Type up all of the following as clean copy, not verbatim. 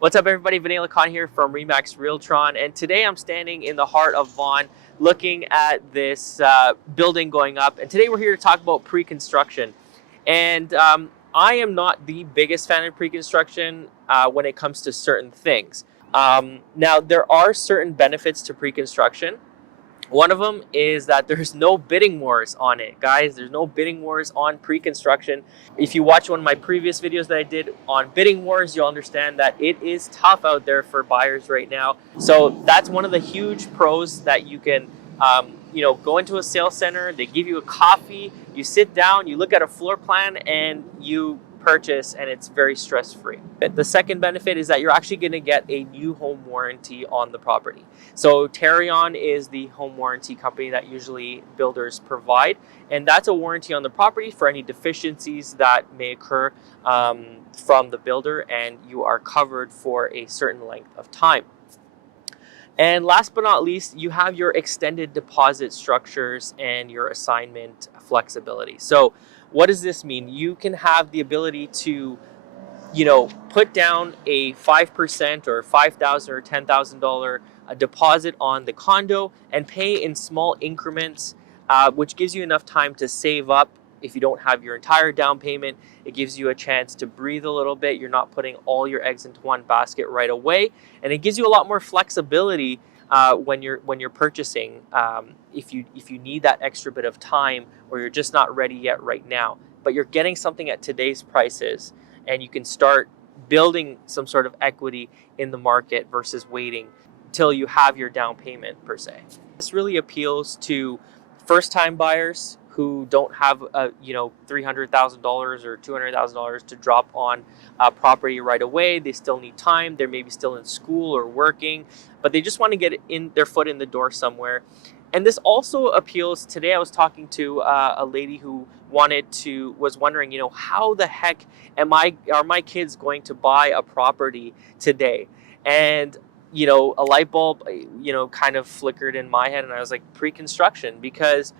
What's up, everybody? Vinay Lacan here from Remax Realtron, and today I'm standing in the heart of Vaughan looking at this building going up. And today we're here to talk about pre-construction. And I am not the biggest fan of pre-construction when it comes to certain things. Now, there are certain benefits to pre-construction. One of them is that there's no bidding wars on it, guys. There's no bidding wars on pre-construction. If you watch one of my previous videos that I did on bidding wars, you'll understand that it is tough out there for buyers right now. So that's one of the huge pros that you can, go into a sales center. They give you a coffee, you sit down, you look at a floor plan, and you purchase, and it's very stress-free. The second benefit is that you're actually going to get a new home warranty on the property. So Tarion is the home warranty company that usually builders provide, and that's a warranty on the property for any deficiencies that may occur from the builder, and you are covered for a certain length of time. And last but not least, you have your extended deposit structures and your assignment flexibility. So what does this mean? You can have the ability to, put down a 5% or $5,000 or $10,000 deposit on the condo and pay in small increments, which gives you enough time to save up. If you don't have your entire down payment, it gives you a chance to breathe a little bit. You're not putting all your eggs into one basket right away, and it gives you a lot more flexibility when you're purchasing. If you need that extra bit of time, or you're just not ready yet right now, but you're getting something at today's prices, and you can start building some sort of equity in the market versus waiting till you have your down payment per se. This really appeals to first-time buyers who don't have $300,000 or $200,000 to drop on property right away. They still need time. They're maybe still in school or working, but they just want to get their foot in the door somewhere. And this also appeals. Today I was talking to a lady who was wondering, how the heck are my kids going to buy a property today? And a light bulb, kind of flickered in my head, and I was like, pre-construction, because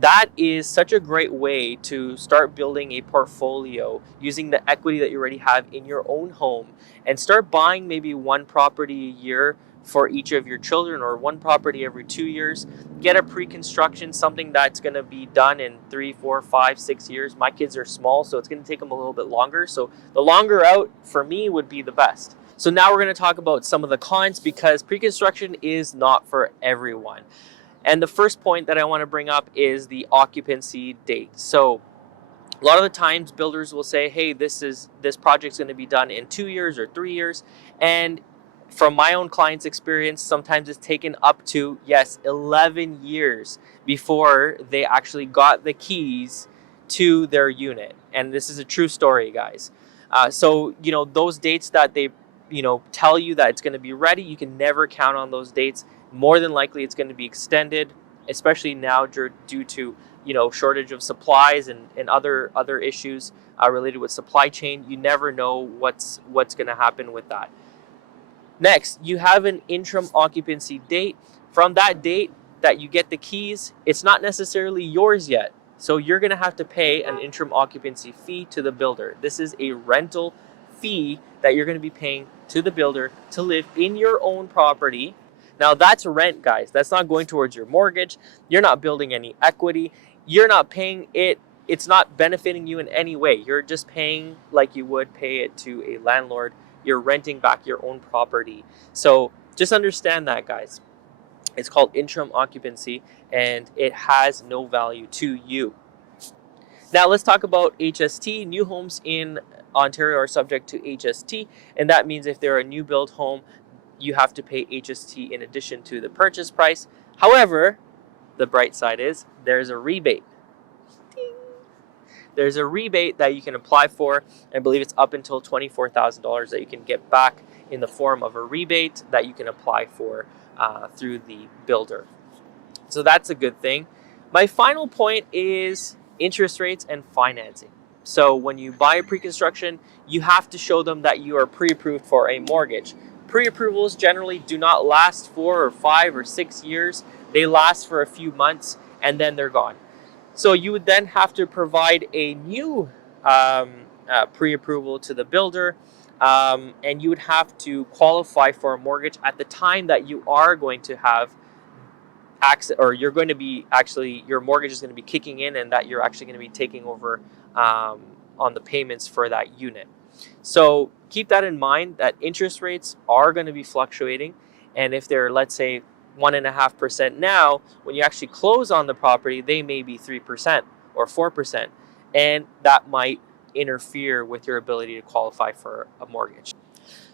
that is such a great way to start building a portfolio using the equity that you already have in your own home, and start buying maybe one property a year for each of your children, or one property every 2 years. Get a pre-construction, something that's going to be done in 3, 4, 5, 6 years. My kids are small, so it's going to take them a little bit longer. So the longer out for me would be the best. So now we're going to talk about some of the cons, because pre-construction is not for everyone. And the first point that I want to bring up is the occupancy date. So a lot of the times builders will say, hey, this project's going to be done in 2 years or 3 years. And from my own clients' experience, sometimes it's taken up to, 11 years before they actually got the keys to their unit. And this is a true story, guys. So those dates that they tell you that it's going to be ready, you can never count on those dates. More than likely it's going to be extended, especially now due to shortage of supplies and other issues related with supply chain. You never know what's going to happen with that. Next, you have an interim occupancy date. From that date that you get the keys, it's not necessarily yours yet, so you're going to have to pay an interim occupancy fee to the builder. This is a rental fee that you're going to be paying to the builder to live in your own property. Now that's rent, guys. That's not going towards your mortgage. You're not building any equity. You're not paying it. It's not benefiting you in any way. You're just paying like you would pay it to a landlord. You're renting back your own property. So just understand that, guys. It's called interim occupancy, and it has no value to you. Now let's talk about HST. New homes in Ontario are subject to HST, and that means if they're a new build home, you have to pay HST in addition to the purchase price. However, the bright side is there's a rebate. Ding. There's a rebate that you can apply for. I believe it's up until $24,000 that you can get back in the form of a rebate that you can apply for through the builder. So that's a good thing. My final point is interest rates and financing. So when you buy a pre-construction, you have to show them that you are pre-approved for a mortgage. Pre-approvals generally do not last 4 or 5 or 6 years. They last for a few months and then they're gone. So you would then have to provide a new pre-approval to the builder and you would have to qualify for a mortgage at the time that you are going to have access, or you're going to be actually, your mortgage is going to be kicking in, and that you're actually going to be taking over on the payments for that unit. So keep that in mind, that interest rates are going to be fluctuating. And if they're, let's say, 1.5% now, when you actually close on the property, they may be 3% or 4%. And that might interfere with your ability to qualify for a mortgage.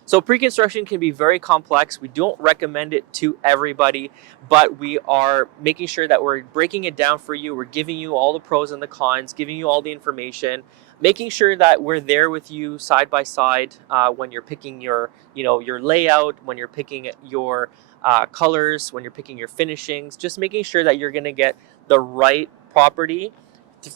So pre-construction can be very complex. We don't recommend it to everybody, but we are making sure that we're breaking it down for you. We're giving you all the pros and the cons, giving you all the information, making sure that we're there with you side by side when you're picking your, your layout, when you're picking your colors, when you're picking your finishings, just making sure that you're going to get the right property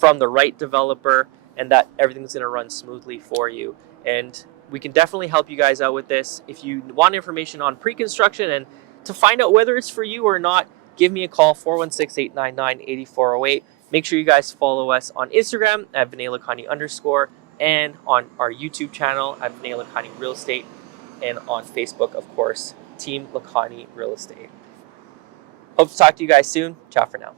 from the right developer, and that everything's going to run smoothly for you. And we can definitely help you guys out with this. If you want information on pre-construction and to find out whether it's for you or not, give me a call, 416-899-8408. Make sure you guys follow us on Instagram at Vinay Lakhani_ and on our YouTube channel at Vinay Lakhani Real Estate, and on Facebook, of course, Team Lakhani Real Estate. Hope to talk to you guys soon. Ciao for now.